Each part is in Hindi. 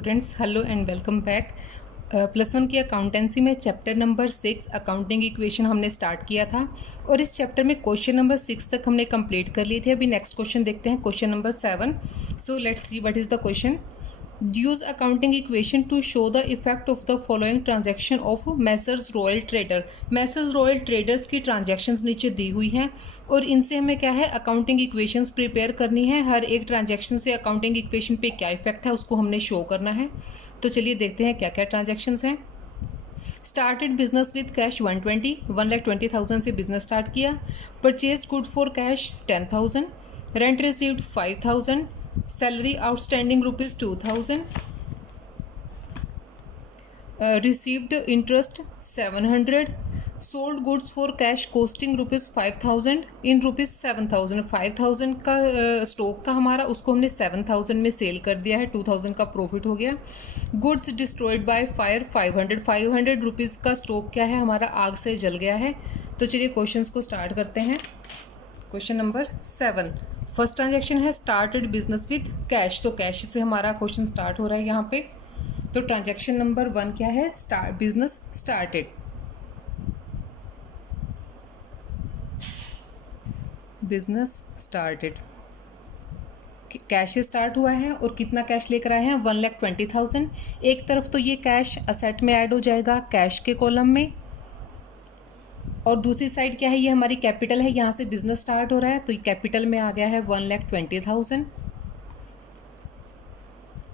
Students, hello and welcome back. Plus one की अकाउंटेंसी में चैप्टर नंबर 6 अकाउंटिंग इक्वेशन हमने स्टार्ट किया था और इस चैप्टर में क्वेश्चन नंबर 6 तक हमने कंप्लीट कर लिए थे। अभी नेक्स्ट क्वेश्चन देखते हैं, question number 7। So let's see what is the question. Use accounting equation two show the effect of the following transaction of Messrs royal trader. Messrs royal traders की ट्रांजैक्शंस नीचे दी हुई हैं और इनसे हमें क्या है, अकाउंटिंग इक्वेशंस प्रिपेयर करनी है। हर एक ट्रांजैक्शन से अकाउंटिंग इक्वेशन पे क्या इफेक्ट है उसको हमने शो करना है। तो चलिए देखते हैं क्या क्या ट्रांजैक्शंस हैं। स्टार्टेड बिजनेस विद कैश 1,20,000 से बिजनेस स्टार्ट किया। Purchase good for cash 10,000। Rent received 5,000। Salary outstanding rupees 2,000। Received interest 700। Sold goods for cash costing rupees 5,000 in rupees 7,000। 5,000 का स्टॉक था हमारा, उसको हमने 7,000 में सेल कर दिया है, 2,000 का प्रॉफिट हो गया। Goods destroyed by fire 500 rupees का स्टॉक क्या है हमारा, आग से जल गया है। तो चलिए क्वेश्चंस को स्टार्ट करते हैं। क्वेश्चन नंबर 7, फर्स्ट ट्रांजैक्शन है स्टार्टेड बिजनेस विद कैश। तो कैश से हमारा क्वेश्चन स्टार्ट हो रहा है यहाँ पे। तो ट्रांजैक्शन नंबर 1 क्या है, business started. Business started, cash से स्टार्ट हुआ है और कितना कैश लेकर आए हैं, 1,20,000। एक तरफ तो ये कैश असेट में ऐड हो जाएगा कैश के कॉलम में, और दूसरी साइड क्या है, ये हमारी कैपिटल है, यहाँ से बिजनेस स्टार्ट हो रहा है तो ये कैपिटल में आ गया है 1,20,000।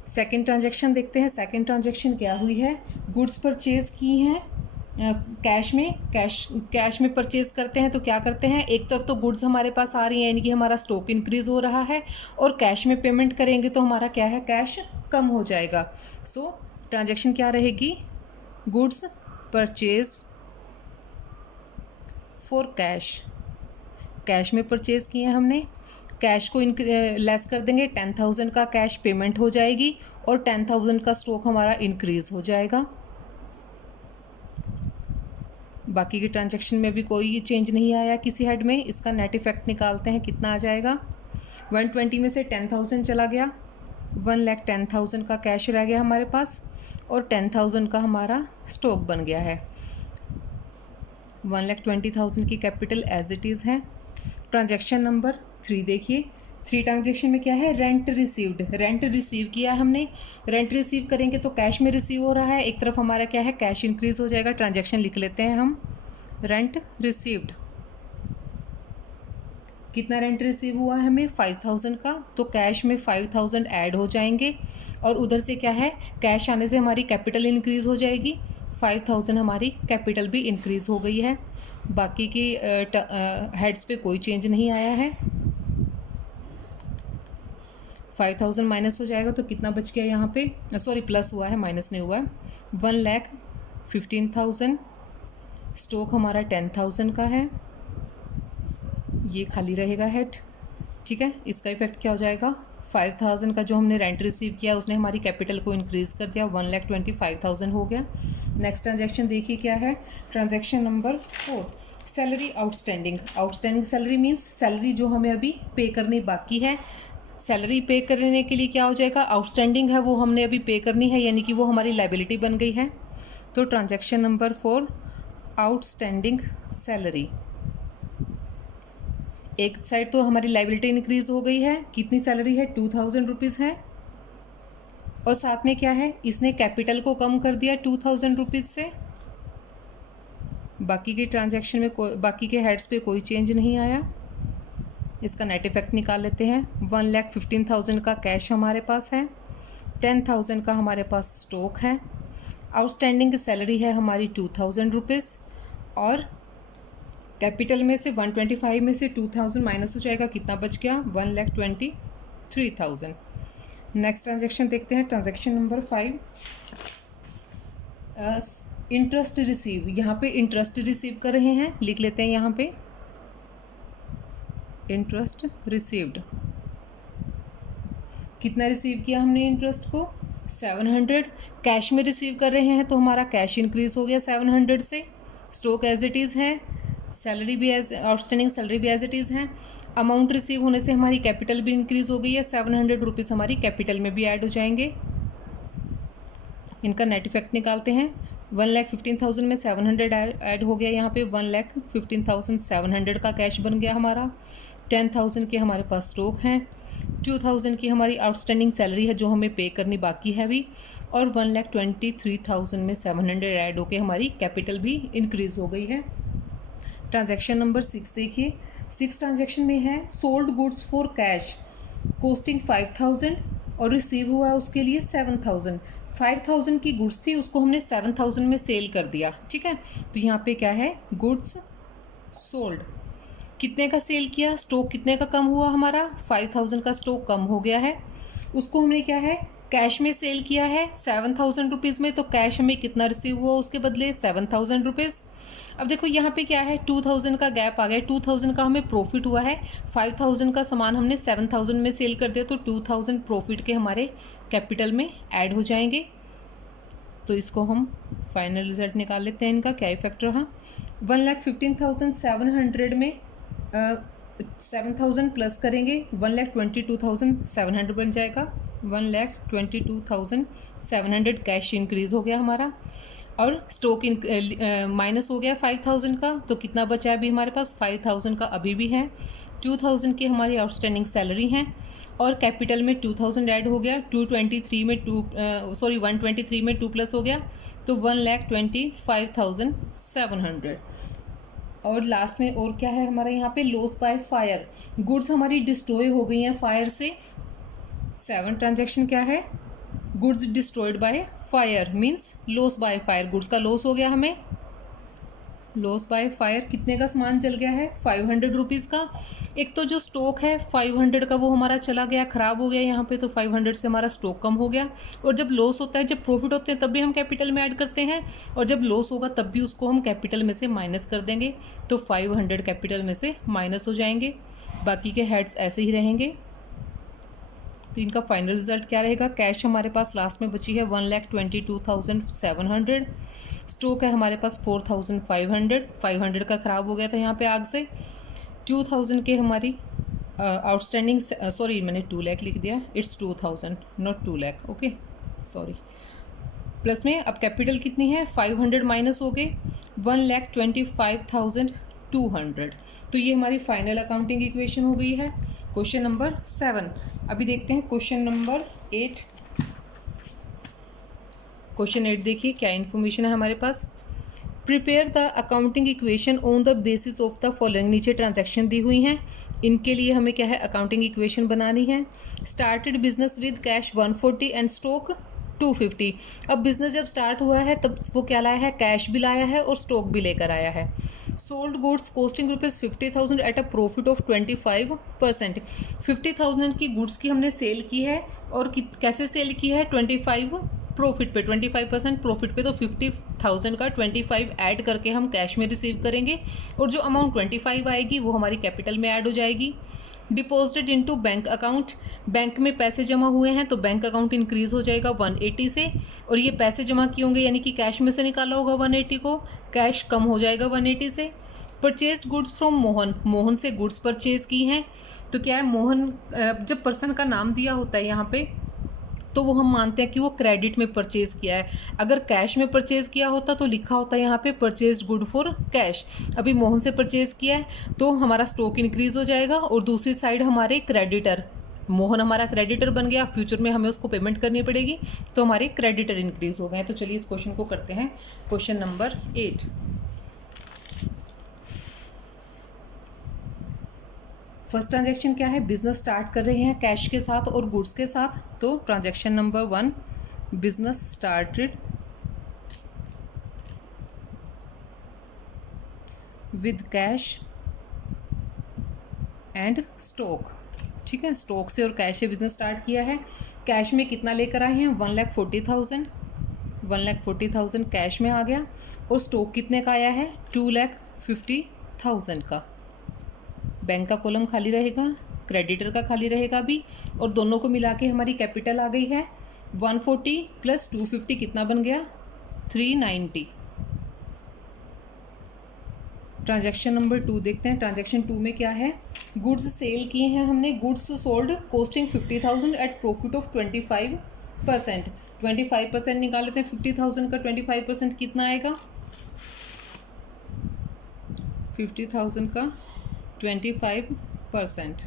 सेकेंड ट्रांजैक्शन देखते हैं। सेकेंड ट्रांजैक्शन क्या हुई है, गुड्स परचेज की हैं कैश में। कैश में परचेज करते हैं तो क्या करते हैं, एक तरफ तो गुड्स हमारे पास आ रही हैं यानी कि हमारा स्टॉक इंक्रीज हो रहा है, और कैश में पेमेंट करेंगे तो हमारा क्या है, कैश कम हो जाएगा। सो ट्रांजैक्शन क्या रहेगी, goods purchase for cash. Cash में परचेज किए हमने, कैश को लेस कर देंगे, 10,000 का कैश पेमेंट हो जाएगी और 10,000 का स्टॉक हमारा इंक्रीज हो जाएगा। बाकी की ट्रांजैक्शन में भी कोई चेंज नहीं आया किसी हेड में। इसका नेट इफेक्ट निकालते हैं, कितना आ जाएगा, 120 में से 10,000 चला गया, 1,10,000 का कैश रह गया हमारे पास और 10,000 का हमारा स्टॉक बन गया है। 1,20,000 की कैपिटल एज इट इज़ है। ट्रांजैक्शन नंबर 3 देखिए। 3 ट्रांजैक्शन में क्या है, रेंट रिसीव्ड। रेंट रिसीव किया है हमने, रेंट रिसीव करेंगे तो कैश में रिसीव हो रहा है, एक तरफ हमारा क्या है, कैश इंक्रीज हो जाएगा। ट्रांजैक्शन लिख लेते हैं हम, रेंट रिसीव्ड। कितना रेंट रिसीव हुआ है हमें, 5,000 का, तो कैश में 5,000 ऐड हो जाएंगे और उधर से क्या है, कैश आने से हमारी कैपिटल इंक्रीज हो जाएगी, 5,000 हमारी कैपिटल भी इंक्रीज हो गई है। बाकी की हेड्स पे कोई चेंज नहीं आया है। 5,000 माइनस हो जाएगा तो कितना बच गया यहाँ पे, सॉरी प्लस हुआ है, माइनस नहीं हुआ है। 1,15,000। स्टॉक हमारा 10,000 का है, ये खाली रहेगा हेड, ठीक है। इसका इफेक्ट क्या हो जाएगा, 5,000 का जो हमने रेंट रिसीव किया उसने हमारी कैपिटल को इंक्रीज कर दिया, 1,25,000 हो गया। नेक्स्ट ट्रांजैक्शन देखिए क्या है, transaction number 4, salary outstanding. Outstanding salary means salary जो हमें अभी पे करनी बाकी है। सैलरी पे करने के लिए क्या हो जाएगा, आउटस्टैंडिंग है वो हमने अभी पे करनी है, यानी कि वो हमारी लायबिलिटी बन गई है। तो ट्रांजैक्शन नंबर 4, आउटस्टैंडिंग सैलरी। एक साइड तो हमारी लायबिलिटी इंक्रीज हो गई है, कितनी सैलरी है, 2,000 रुपीज़ है, और साथ में क्या है, इसने कैपिटल को कम कर दिया 2,000 रुपीज़ से। बाकी के ट्रांजैक्शन में बाकी के हेड्स पे कोई चेंज नहीं आया। इसका नेट इफेक्ट निकाल लेते हैं। 1,15,000 का कैश हमारे पास है, 10,000 का हमारे पास स्टॉक है, आउटस्टैंडिंग सैलरी है हमारी 2,000 रुपीज़, और कैपिटल में से 125 में से 2,000 माइनस हो जाएगा, कितना बच गया, 1,23,000। नेक्स्ट ट्रांजैक्शन देखते हैं, ट्रांजैक्शन नंबर 5, इंटरेस्ट रिसीव। यहाँ पे इंटरेस्ट रिसीव कर रहे हैं, लिख लेते हैं यहाँ पे, इंटरेस्ट रिसीव्ड। कितना रिसीव किया हमने इंटरेस्ट को, 700। कैश में रिसीव कर रहे हैं तो हमारा कैश इंक्रीज हो गया 700 से, स्टॉक एज इट इज़ है, सैलरी भी एज, आउटस्टैंडिंग सैलरी भी एज इट इज़ है। अमाउंट रिसीव होने से हमारी कैपिटल भी इंक्रीज़ हो गई है, 700 रुपीज़ हमारी कैपिटल में भी ऐड हो जाएंगे। इनका नेट इफेक्ट निकालते हैं। 1,15,000 में 700 ऐड हो गया, यहाँ पे 1,15,700 का कैश बन गया हमारा। 10,000 के हमारे पास स्टॉक हैं, 2,000 की हमारी आउटस्टैंडिंग सैलरी है जो हमें पे करनी बाकी है अभी, और 1,23,000 में 700 ऐड होकर हमारी कैपिटल भी इंक्रीज़ हो गई है। ट्रांजैक्शन नंबर 6 देखिए। 6 ट्रांजैक्शन में है sold goods for cash costing 5,000 और रिसीव हुआ उसके लिए 7,000। 5,000 की गुड्स थी, उसको हमने 7,000 में सेल कर दिया, ठीक है। तो यहाँ पे क्या है, गुड्स सोल्ड। कितने का सेल किया, स्टॉक कितने का कम हुआ हमारा, 5,000 का स्टॉक कम हो गया है। उसको हमने क्या है, कैश में सेल किया है 7,000 रुपीज़ में, तो कैश हमें कितना रिसीव हुआ उसके बदले 7,000 रुपीज़। अब देखो यहाँ पे क्या है, 2,000 का गैप आ गया, 2,000 का हमें प्रॉफिट हुआ है, 5,000 का सामान हमने 7,000 में सेल कर दिया, तो 2,000 प्रॉफिट के हमारे कैपिटल में ऐड हो जाएंगे। तो इसको हम फाइनल रिजल्ट निकाल लेते हैं, इनका क्या इफेक्ट रहा। 1,15,700 में 7,000 प्लस करेंगे, 1,22,700 बन जाएगा। 1,22,700 कैश इंक्रीज़ हो गया हमारा, और स्टॉक माइनस हो गया 5,000 का, तो कितना बचा है अभी हमारे पास, 5,000 का अभी भी है। 2,000 की हमारी आउटस्टैंडिंग सैलरी हैं, और कैपिटल में 2,000 ऐड हो गया, 123 में 2 प्लस हो गया, तो 1,25,700। और लास्ट में और क्या है हमारा यहाँ पे, लॉस बाय फायर, गुड्स हमारी डिस्ट्रॉय हो गई हैं फायर से। 7 ट्रांजैक्शन क्या है, goods destroyed by fire means loss by fire, goods का लॉस हो गया हमें। लॉस बाय फायर कितने का सामान चल गया है, 500 रुपीज़ का। एक तो जो स्टॉक है 500 का वो हमारा चला गया, ख़राब हो गया यहाँ पे, तो 500 से हमारा स्टॉक कम हो गया। और जब लॉस होता है, जब प्रॉफिट होते हैं तब भी हम कैपिटल में ऐड करते हैं, और जब लॉस होगा तब भी उसको हम कैपिटल में से माइनस कर देंगे, तो 500 कैपिटल में से माइनस हो जाएंगे, बाकी के हेड्स ऐसे ही रहेंगे। तो इनका फाइनल रिजल्ट क्या रहेगा, कैश हमारे पास लास्ट में बची है 1,22,700, स्टॉक है हमारे पास 4,500, 500 का ख़राब हो गया था यहाँ पे आग से। 2,000 के हमारी आउटस्टैंडिंग, सॉरी मैंने 2 लाख लिख दिया, it's 2,000 not 2 lakh, okay sorry. Plus में अब कैपिटल कितनी है, 500 माइनस हो गए, 1,25,200। तो ये हमारी फाइनल अकाउंटिंग इक्वेशन हो गई है। Question number 7। अभी देखते हैं क्वेश्चन नंबर 8। क्वेश्चन 8 देखिए क्या इन्फॉर्मेशन है हमारे पास। Prepare the accounting equation on the basis of the following. नीचे ट्रांजैक्शन दी हुई हैं, इनके लिए हमें क्या है, अकाउंटिंग इक्वेशन बनानी है। Started business with cash 140 and stock 250। अब बिजनेस जब स्टार्ट हुआ है तब वो क्या लाया है, कैश भी लाया है और स्टॉक भी लेकर आया है। Sold goods costing ₹50,000 at a profit of 25%। 50,000 की गुड्स की हमने सेल की है, और कैसे सेल की है, 25 प्रॉफिट पे, 25% प्रॉफिट पे, तो 50,000 का 25 ऐड करके हम कैश में रिसीव करेंगे, और जो अमाउंट 25 आएगी वो हमारी कैपिटल में ऐड हो जाएगी। Deposited into bank account, bank में पैसे जमा हुए हैं तो बैंक अकाउंट इंक्रीज हो जाएगा 180 से, और ये पैसे जमा किए होंगे यानी कि कैश में से निकाला होगा 180 को, कैश कम हो जाएगा 180 से। Purchase goods from Mohan, Mohan से गुड्स परचेज की हैं, तो क्या है, मोहन जब पर्सन का नाम दिया होता है यहाँ पे, तो वो हम मानते हैं कि वो क्रेडिट में परचेज किया है। अगर कैश में परचेज किया होता तो लिखा होता है यहाँ पे परचेज गुड फॉर कैश। अभी मोहन से परचेज किया है तो हमारा स्टॉक इंक्रीज हो जाएगा, और दूसरी साइड हमारे क्रेडिटर, मोहन हमारा क्रेडिटर बन गया, फ्यूचर में हमें उसको पेमेंट करनी पड़ेगी, तो हमारे क्रेडिटर इंक्रीज हो गए। तो चलिए इस क्वेश्चन को करते हैं, क्वेश्चन नंबर 8। फर्स्ट ट्रांजैक्शन क्या है, बिजनेस स्टार्ट कर रहे हैं कैश के साथ और गुड्स के साथ। तो transaction number 1, business started with cash and stock. ठीक है, स्टॉक से और कैश से बिजनेस स्टार्ट किया है। कैश में कितना लेकर आए हैं, 1,40,000, 1,40,000 कैश में आ गया, और स्टॉक कितने का आया है, 2,50,000 का। बैंक का कॉलम खाली रहेगा, क्रेडिटर का खाली रहेगा भी, और दोनों को मिला के हमारी कैपिटल आ गई है 140 प्लस 250 कितना बन गया, 390। ट्रांजैक्शन नंबर 2 देखते हैं। ट्रांजैक्शन 2 में क्या है, गुड्स सेल किए हैं हमने, goods sold costing 50,000 at profit of 25%। 25% निकाल लेते हैं। 50,000 का 25% कितना आएगा? 50,000 का 25%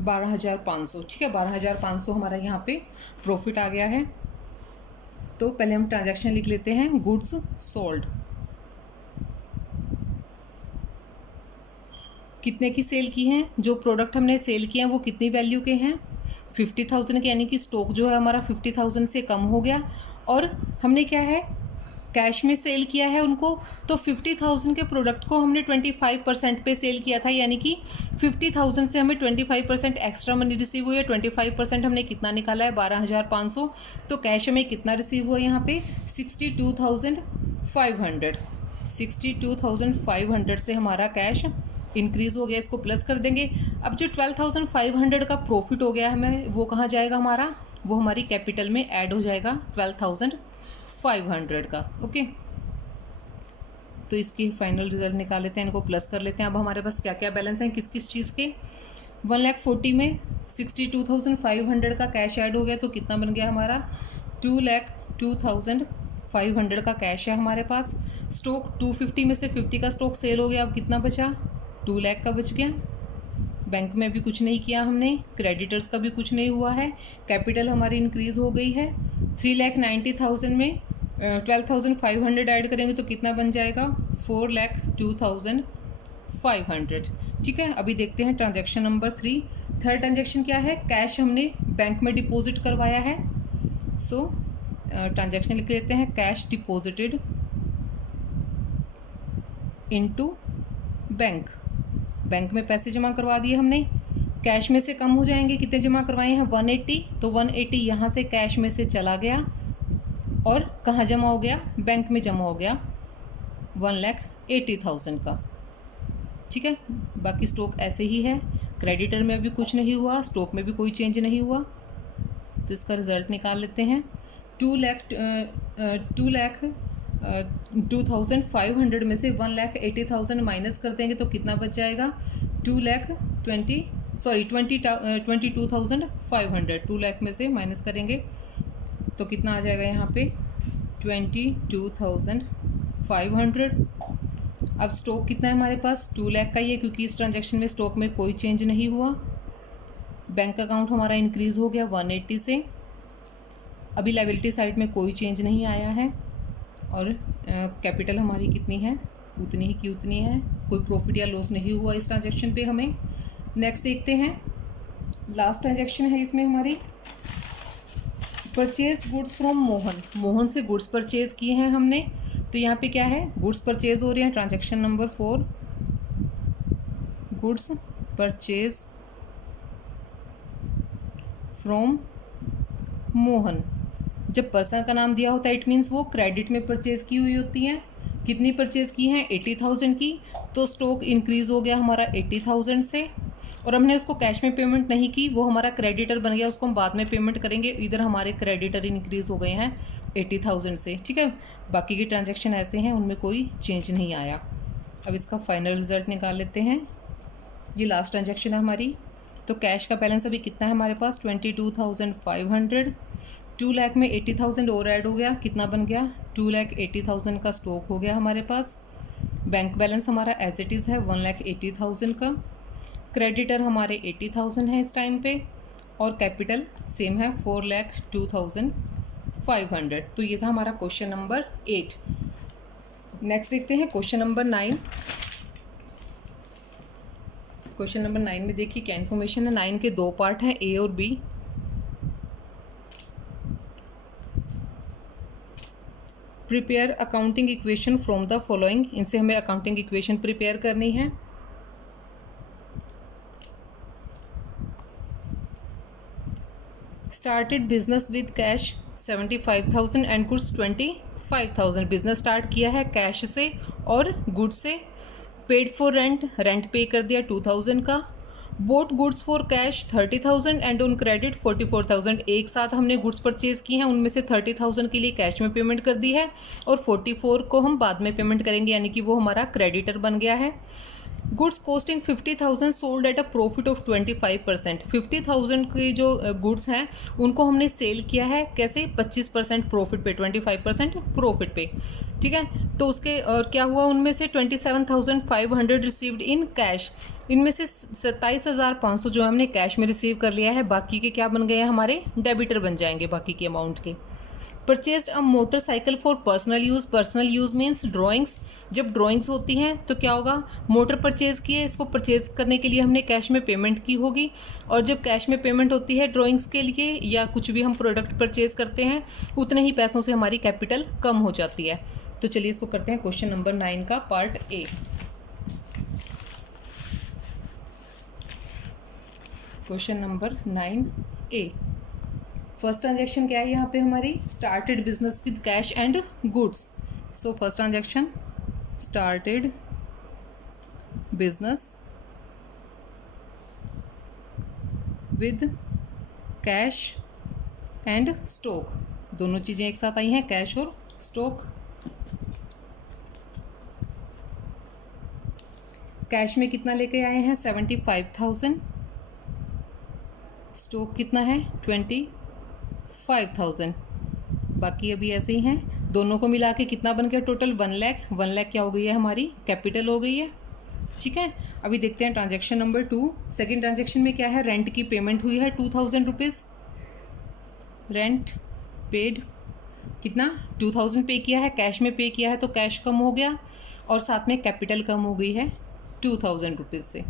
12,500, ठीक है। 12,500 हमारा यहाँ पे प्रॉफिट आ गया है। तो पहले हम ट्रांजैक्शन लिख लेते हैं। गुड्स सोल्ड, कितने की सेल की हैं? जो प्रोडक्ट हमने सेल किए हैं वो कितनी वैल्यू के हैं? 50,000 के, यानी कि स्टॉक जो है हमारा 50,000 से कम हो गया। और हमने क्या है, कैश में सेल किया है उनको। तो 50,000 के प्रोडक्ट को हमने 25% पे सेल किया था, यानी कि 50,000 से हमें 25% एक्स्ट्रा मनी रिसीव हुई है। 25% हमने कितना निकाला है? 12,500। तो कैश हमें कितना रिसीव हुआ यहाँ पे? 62,500। 62,500 से हमारा कैश इंक्रीज़ हो गया। इसको प्लस कर देंगे। अब जो 12,500 का प्रॉफिट हो गया हमें, वो कहाँ जाएगा हमारा? वो हमारी कैपिटल में ऐड हो जाएगा 12,500 का। ओके, तो इसकी फाइनल रिजल्ट निकाल लेते हैं, इनको प्लस कर लेते हैं। अब हमारे पास क्या क्या बैलेंस हैं, किस किस चीज़ के? 1,40,000 में 62,500 का कैश ऐड हो गया, तो कितना बन गया हमारा? 2,02,500 का कैश है हमारे पास। स्टॉक 250 में से 50 का स्टॉक सेल हो गया। अब कितना बचा? 2 लाख का बच गया। बैंक में भी कुछ नहीं किया हमने, क्रेडिटर्स का भी कुछ नहीं हुआ है। कैपिटल हमारी इंक्रीज़ हो गई है। 3,90,000 में 12,500 ऐड करेंगे तो कितना बन जाएगा? 4,02,500, ठीक है। अभी देखते हैं ट्रांजैक्शन नंबर 3। थर्ड ट्रांजैक्शन क्या है? कैश हमने बैंक में डिपॉजिट करवाया है। सो ट्रांजैक्शन लिख लेते हैं, cash deposited into bank. Bank में पैसे जमा करवा दिए हमने। कैश में से कम हो जाएंगे, कितने जमा करवाए हैं? 180। तो 180 यहाँ से कैश में से चला गया और कहाँ जमा हो गया? बैंक में जमा हो गया 1,80,000 का, ठीक है। बाकी स्टॉक ऐसे ही है। क्रेडिटर में भी कुछ नहीं हुआ, स्टॉक में भी कोई चेंज नहीं हुआ। तो इसका रिजल्ट निकाल लेते हैं। 2,02,500 में से 1,80,000 माइनस कर देंगे तो कितना बच जाएगा? 22,500। 2 लाख में से माइनस करेंगे तो कितना आ जाएगा यहाँ पे? 22,500। अब स्टॉक कितना है हमारे पास? 2 लाख का ही है, क्योंकि इस ट्रांजैक्शन में स्टॉक में कोई चेंज नहीं हुआ। बैंक अकाउंट हमारा इंक्रीज़ हो गया 180 से। अभी लायबिलिटी साइड में कोई चेंज नहीं आया है। और कैपिटल हमारी कितनी है? उतनी ही की उतनी है। कोई प्रॉफिट या लॉस नहीं हुआ इस ट्रांजैक्शन पे हमें। नेक्स्ट देखते हैं, लास्ट ट्रांजैक्शन है इसमें हमारी, purchase goods from Mohan. Mohan से गुड्स परचेज किए हैं हमने। तो यहाँ पे क्या है? गुड्स परचेज हो रहे हैं। Transaction number 4, goods purchase from Mohan. जब पर्सन का नाम दिया होता है इट मीन्स वो क्रेडिट में परचेज की हुई होती हैं। कितनी परचेज की हैं? 80,000 की। तो स्टॉक इंक्रीज़ हो गया हमारा 80,000 से, और हमने उसको कैश में पेमेंट नहीं की, वो हमारा क्रेडिटर बन गया, उसको हम बाद में पेमेंट करेंगे। इधर हमारे क्रेडिटर इंक्रीज़ हो गए हैं 80,000 से, ठीक है। बाकी के ट्रांजैक्शन ऐसे हैं, उनमें कोई चेंज नहीं आया। अब इसका फाइनल रिजल्ट निकाल लेते हैं। ये लास्ट ट्रांजैक्शन है हमारी। तो कैश का बैलेंस अभी कितना है हमारे पास? 22,500। 2 लाख में 80,000 और ऐड हो गया, कितना बन गया? 2,80,000 का स्टॉक हो गया हमारे पास। बैंक बैलेंस हमारा एज इट इज़ है 1,80,000 का। क्रेडिटर हमारे 80,000 है इस टाइम पे, और कैपिटल सेम है 4,02,500। तो ये था हमारा क्वेश्चन नंबर 8। नेक्स्ट देखते हैं क्वेश्चन नंबर 9। क्वेश्चन नंबर 9 में देखिए क्या इन्फॉर्मेशन है। 9 के 2 पार्ट हैं, ए और B. Prepare accounting equation from the following. इनसे हमें अकाउंटिंग इक्वेशन प्रिपेयर करनी है। Started business with cash 75,000 and goods 25,000। Business start किया है कैश से और गुड्स से। पेड फॉर रेंट, रेंट पे कर दिया 2,000 का। Boat goods for cash 30,000 and on credit 44,000। एक साथ हमने गुड्स परचेज की हैं, उनमें से 30,000 के लिए कैश में पेमेंट कर दी है और 44 को हम बाद में पेमेंट करेंगे, यानी कि वो हमारा क्रेडिटर बन गया है। Goods costing 50,000 sold at a profit of 25%। 50,000 के जो गुड्स हैं उनको हमने सेल किया है कैसे, 25% प्रॉफिट पे, 25% प्रॉफिट पे, ठीक है। तो उसके और क्या हुआ, उनमें से 27,500 रिसीव्ड इन कैश, इनमें से 27,500 जो हमने कैश में रिसीव कर लिया है, बाकी के क्या बन गए हैं, हमारे डेबिटर बन जाएंगे बाकी के अमाउंट के। Purchase a motorcycle for personal use, personal use means drawings, जब ड्राइंग्स होती हैं तो क्या होगा, मोटर परचेज़ की है, इसको परचेज़ करने के लिए हमने कैश में पेमेंट की होगी, और जब कैश में पेमेंट होती है ड्राइंग्स के लिए या कुछ भी हम प्रोडक्ट परचेज़ करते हैं, उतने ही पैसों से हमारी कैपिटल कम हो जाती है। तो चलिए इसको करते हैं क्वेश्चन नंबर 9 का part A. Question number 9A। First transaction क्या है यहाँ पे हमारी, started business with cash and goods. So first transaction, started business with cash and stock, दोनों चीज़ें एक साथ आई हैं, कैश और स्टॉक। कैश में कितना लेके आए हैं, 75,000, स्टॉक कितना है, 25,000, बाकी अभी ऐसे ही हैं। दोनों को मिला के कितना बन गया टोटल, 1 लाख। 1 लाख क्या हो गई है, हमारी कैपिटल हो गई है, ठीक है। अभी देखते हैं ट्रांजैक्शन नंबर 2। सेकेंड ट्रांजैक्शन में क्या है, रेंट की पेमेंट हुई है 2,000 रुपीज़, रेंट पेड, कितना 2,000 पे किया है, कैश में पे किया है तो कैश कम हो गया, और साथ में कैपिटल कम हो गई है 2,000 रुपीज़ से।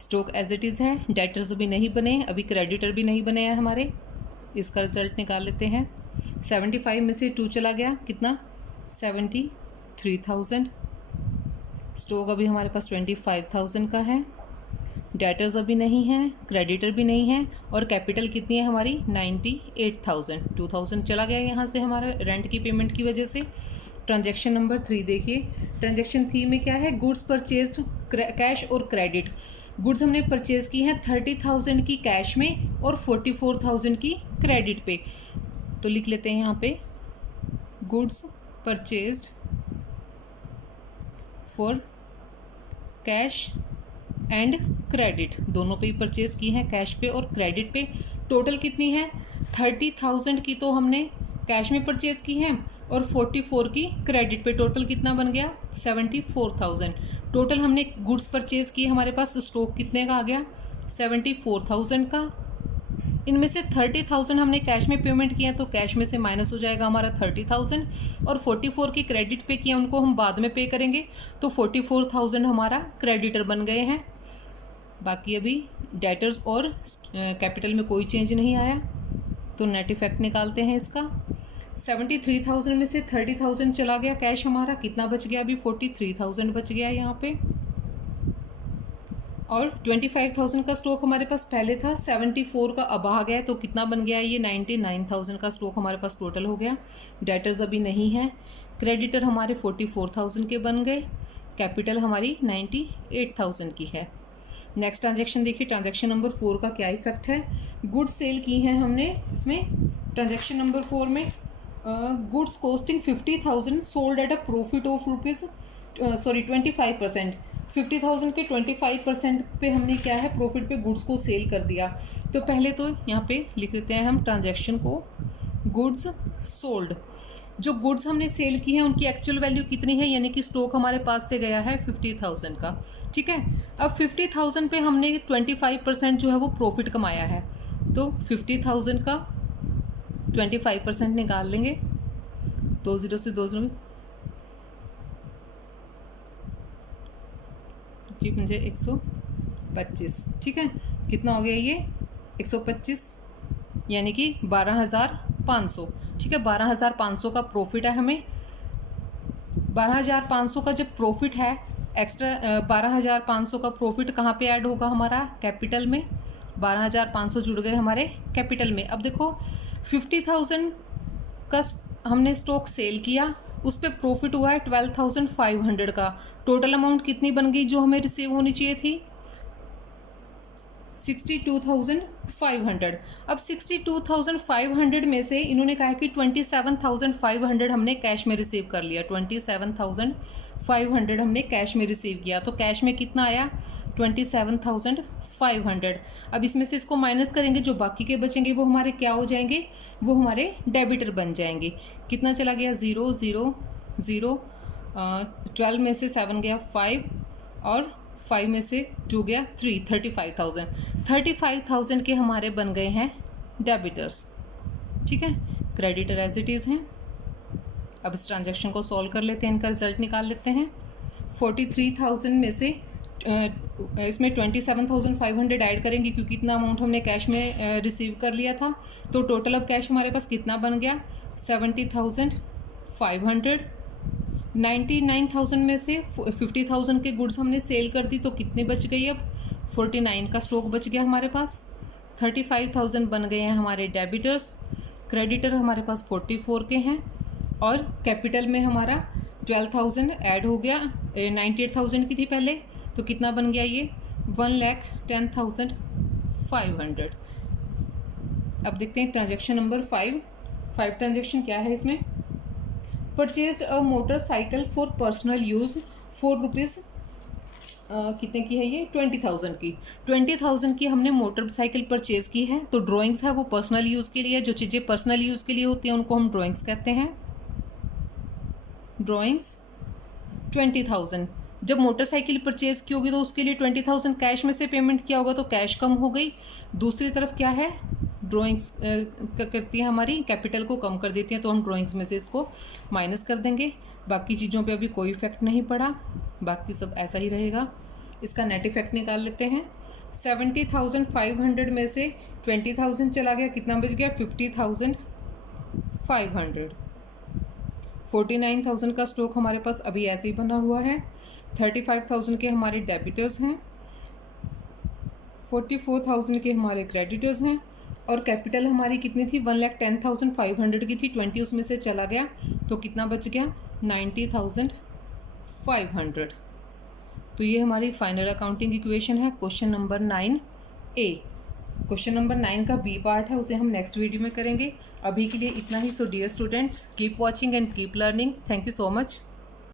स्टॉक एज इट इज़ है, डेटर्स अभी नहीं बने, अभी क्रेडिटर भी नहीं बने हैं हमारे, इसका रिजल्ट निकाल लेते हैं। 75 में से 2 चला गया, कितना 73,000। स्टॉक अभी हमारे पास 25,000 का है, डेटर्स अभी नहीं है, क्रेडिटर भी नहीं है, और कैपिटल कितनी है हमारी 98,000। 2,000 चला गया यहाँ से हमारा रेंट की पेमेंट की वजह से। ट्रांजैक्शन नंबर 3 देखिए, ट्रांजैक्शन 3 में क्या है, गुड्स परचेज्ड कैश और क्रेडिट। गुड्स हमने परचेज की हैं 30,000 की कैश में और 44,000 की क्रेडिट पे, तो लिख लेते हैं यहाँ पे goods purchased for cash and credit, दोनों पे ही परचेज की हैं, कैश पे और क्रेडिट पे। टोटल कितनी है, 30,000 की तो हमने कैश में परचेज की हैं और 44 की क्रेडिट पे, टोटल कितना बन गया 74,000। टोटल हमने गुड्स परचेज किए, हमारे पास स्टॉक कितने का आ गया 74,000 का। इनमें से 30,000 हमने कैश में पेमेंट किया तो कैश में से माइनस हो जाएगा हमारा 30,000, और 44 की क्रेडिट पे किया, उनको हम बाद में पे करेंगे, तो 44,000 हमारा क्रेडिटर बन गए हैं। बाकी अभी डेटर्स और कैपिटल में कोई चेंज नहीं आया, तो नेट इफेक्ट निकालते हैं इसका। 73,000 में से 30,000 चला गया कैश हमारा, कितना बच गया अभी 43,000 बच गया यहाँ पे, और 25,000 का स्टॉक हमारे पास पहले था, 74 का अब आ गया, तो कितना बन गया ये 99,000 का स्टॉक हमारे पास टोटल हो गया। डेटर्स अभी नहीं है, क्रेडिटर हमारे 44,000 के बन गए, कैपिटल हमारी 98,000 की है। नेक्स्ट ट्रांजैक्शन देखिए, ट्रांजैक्शन नंबर 4 का क्या इफेक्ट है। गुड्स सेल की हैं हमने, इसमें ट्रांजैक्शन नंबर 4 में goods costing 50,000 sold at a profit of 25%। 50,000 के 25% पे हमने क्या है प्रॉफिट पे गुड्स को सेल कर दिया। तो पहले तो यहाँ पे लिख लेते हैं हम ट्रांजैक्शन को, गुड्स सोल्ड। जो गुड्स हमने सेल की हैं उनकी एक्चुअल वैल्यू कितनी है, यानी कि स्टॉक हमारे पास से गया है 50,000 का, ठीक है। अब 50,000 पे हमने 25% जो है वो प्रॉफिट कमाया है, तो 50,000 का 25% निकाल लेंगे, 2 0 से 2 0 जी मुझे 125, ठीक है। कितना हो गया ये 125, यानी कि 12,500, ठीक है। 12,500 का प्रॉफिट है हमें। 12,500 का जब प्रॉफिट है, एक्स्ट्रा 12,500 का प्रॉफिट कहाँ पे ऐड होगा हमारा, कैपिटल में। 12,500 जुड़ गए हमारे कैपिटल में। अब देखो 50,000 का हमने स्टॉक सेल किया, उस पर प्रॉफिट हुआ है 12,500 का। टोटल अमाउंट कितनी बन गई जो हमें रिसीव होनी चाहिए थी, 62,500। अब 62,500 में से इन्होंने कहा कि 27,500 हमने कैश में रिसीव कर लिया, 27,500 हमने कैश में रिसीव किया, तो कैश में कितना आया 27,500। अब इसमें से इसको माइनस करेंगे, जो बाकी के बचेंगे वो हमारे क्या हो जाएंगे, वो हमारे डेबिटर बन जाएंगे। कितना चला गया 0 0 0, 12 में से 7 गया 5 और 5 में से 2 गया 3, 35,000 के हमारे बन गए हैं डेबिटर्स। ठीक है, क्रेडिटर एज इट इज़ हैं। अब इस ट्रांजैक्शन को सॉल्व कर लेते हैं, इनका रिजल्ट निकाल लेते हैं। 43,000 में से इसमें 27,500 ऐड करेंगे क्योंकि इतना अमाउंट हमने कैश में रिसीव कर लिया था, तो टोटल अब कैश हमारे पास कितना बन गया 70,500। 99,000 में से 50,000 के गुड्स हमने सेल कर दी, तो कितने बच गई अब 49 का स्टॉक बच गया हमारे पास। 35,000 बन गए हैं हमारे डेबिटर्स। क्रेडिटर हमारे पास 44 के हैं और कैपिटल में हमारा 12,000 ऐड हो गया, 98,000 की थी पहले, तो कितना बन गया ये 1,10,500। अब देखते हैं ट्रांजैक्शन नंबर 5 ट्रांजैक्शन क्या है इसमें। Purchase a motorcycle for personal use ₹4 कितने की है ये 20,000 की। 20,000 की हमने मोटरसाइकिल परचेज की है, तो ड्राइंग्स है वो पर्सनल यूज़ के लिए, जो चीज़ें पर्सनल यूज़ के लिए होती हैं उनको हम ड्राइंग्स कहते हैं। ड्राइंग्स 20,000। जब मोटरसाइकिल परचेज की होगी तो उसके लिए 20,000 कैश में से पेमेंट किया होगा, तो कैश कम हो गई। दूसरी तरफ क्या है, ड्राइंग्स करती है हमारी कैपिटल को कम कर देती हैं, तो हम ड्राइंग्स में से इसको माइनस कर देंगे। बाकी चीज़ों पे अभी कोई इफेक्ट नहीं पड़ा, बाकी सब ऐसा ही रहेगा। इसका नेट इफेक्ट निकाल लेते हैं। 70,500 में से 20,000 चला गया, कितना बच गया 50,500। 49,000 का स्टॉक हमारे पास अभी ऐसे ही बना हुआ है। 35,000 के हमारे डेबिटर्स हैं, 44,000 के हमारे क्रेडिटर्स हैं और कैपिटल हमारी कितनी थी 1,10,500 की थी, 20 उसमें से चला गया, तो कितना बच गया 90,500। तो ये हमारी फाइनल अकाउंटिंग इक्वेशन है question number 9A। Question number 9 का बी पार्ट है, उसे हम नेक्स्ट वीडियो में करेंगे। अभी के लिए इतना ही। So dear students, keep watching and keep learning. Thank you so much.